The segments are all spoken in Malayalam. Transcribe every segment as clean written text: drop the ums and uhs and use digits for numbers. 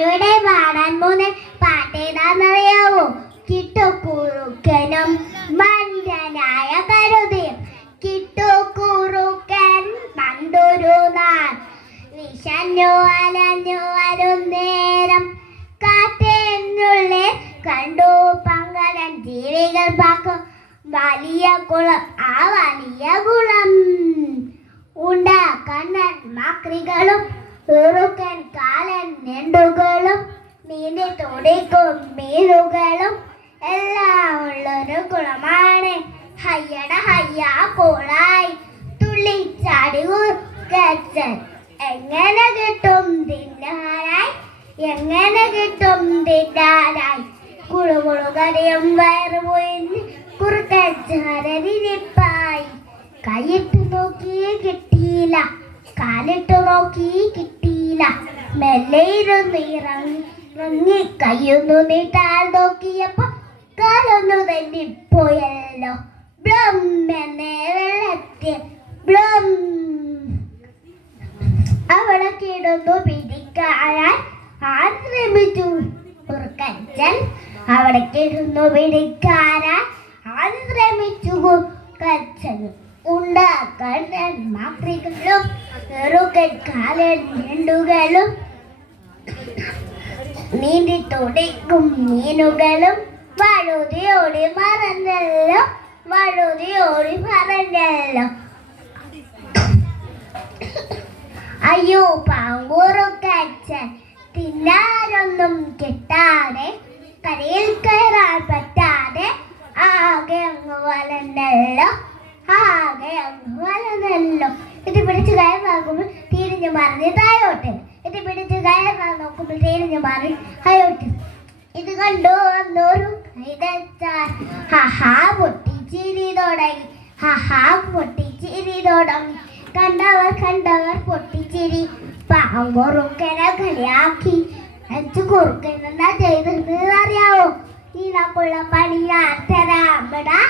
ഞാനിവിടെ പാടാൻ പോകുന്ന പാട്ടേതാന്നറിയാവോ? കിട്ടുകുറുക്കനും മണ്ടനായ കരുതയും. കിട്ടുകുറുക്കൻ പണ്ടൊരു നാൾ വിശന്നു അലഞ്ഞു വരുന്നേരം കാട്ടിനുള്ളിൽ കണ്ടു പങ്കരൻ ജീവികൾ പാക്കും വലിയ കുളം. ആ വലിയ കുളം ഉണ്ടാക്കണ്ണൻ മാക്രികളും ഉറുക്കൻ കാലൻ ഞണ്ടുകളും നീന്തി തുടിക്കും മീനുകളും എല്ലാം ഉള്ളൊരു കുളമാണ്. ഹയ്യട ഹയ്യ കോളായി തുള്ളിച്ചാടി ഉറക്കച്ചൻ. എങ്ങനെ കിട്ടും തിന്നാനായി, എങ്ങനെ കിട്ടും തിന്നാനായി? കുളുകുളുകടിയും വയറുപോയിന്ന് കുറുക്കച്ചാരിപ്പായി. കൈയിട്ട് നോക്കി കിട്ടിയില്ല, കാലിട്ട് നോക്കി കിട്ടിയില്ല. മെല്ലെ ഇരുന്ന് ഇറങ്ങി കയ്യൊന്നു നീട്ടാൻ നോക്കിയപ്പോ കാലൊന്നു തെന്നിപ്പോയല്ലോ. ബ്ലം എന്നെ വെള്ളത്തിൽ ബ്ലം. അവിടെ കിടന്നു പിടിക്കാനായി ശ്രമിച്ചു കുറുക്കച്ചൻ. അവിടെ കിടന്നു പിടിക്കാനായി ശ്രമിച്ചു കുറുക്കച്ചൻ. ഉണ്ടാക്കണ്ണൻ മാക്രികളും ഉറുക്കൻ കാലൻ ഞണ്ടുകളും നീന്തി തുടിക്കും മീനുകളും വഴുതി ഓടി മറന്നല്ലോ, വഴുതി ഓടി മറന്നല്ലോ. അയ്യോ പാങ്കുറുക്കച്ചൻ തിന്നാനൊന്നും കിട്ടാതെ കരയിൽ കയറാൻ പറ്റാതെ ആകെ അങ്ങ് വലന്നല്ലോ, ആകെ അങ്ങ് വലന്നല്ലോ. ഇത് പിടിച്ച് കയറാക്കുമ്പോൾ തിരിഞ്ഞു മറിഞ്ഞ് താഴോട്ട്, ഇത് പിടിച്ച് കയറാൻ നോക്കുമ്പോൾ തിരിഞ്ഞു മറി അയോട്ട്. ഇത് കണ്ടു വന്നൊരു കൈതച്ചാൽ ഹഹാ പൊട്ടിച്ചിരി തുടങ്ങി, ഹഹാ പൊട്ടിച്ചിരി തുടങ്ങി. കണ്ടവർ പൊട്ടിച്ചിരി. പാങ്കുറുക്കനെ കളിയാക്കി. അഞ്ചു കുറുക്കനെന്നാ ചെയ്തത് അറിയാവോ? നിനക്കുള്ള പണി ഞാൻ തരാമടാ,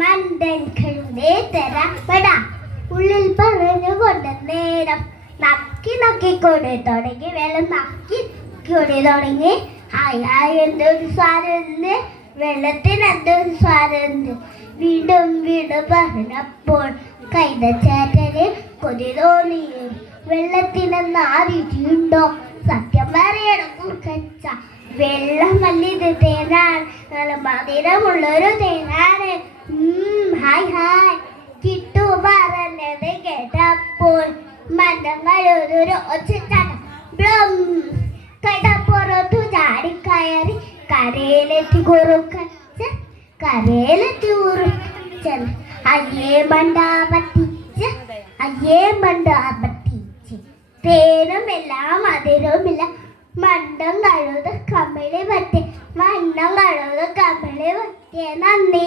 മണ്ടൻ കഴുതേ തരാമടാ. ഉള്ളിൽ പറഞ്ഞുകൊണ്ട് നേരം നക്കി നക്കിക്കൊടി തുടങ്ങി, വെള്ളം നക്കി കൊടി തുടങ്ങി. ഹായ് എന്തൊരു സ്വാദുണ്ട്, വെള്ളത്തിന് എന്തൊരു സ്വാദുണ്ട്. വീണ്ടും വീണ്ടും പറഞ്ഞപ്പോൾ കൈതച്ചാറ്റന് കൊതി തോന്നി. വെള്ളത്തിനെന്നാ രുചിയുണ്ടോ? സത്യം പറയണം കുറുക്കച്ച, വെള്ളമല്ലിത് തേനാണ്, നല്ല മധുരമുള്ളൊരു തേനാണ്. ഹായ് ഹായ് കിട്ടു പറഞ്ഞത് കേട്ടപ്പോൾ മണ്ടങ്ങളൊരു ഒച്ചച്ചാട്ടം. ബ്ലം കടപ്പുറത്തു ചാടിക്കയറി കരയിലെത്തി കുറുക്കച്ചൻ, കരയിലെത്തി കുറുക്കച്ചൻ. അയ്യേ മണ്ടാ പറ്റിച്ച്, അയ്യേ മണ്ടാ പറ്റിച്ച്. തേനുമില്ല മധുരവുമില്ല, മണ്ടം കഴുത കമ്മിളി പറ്റി, മണ്ടം കഴുത കമ്മിളി പറ്റിയ. നന്ദി.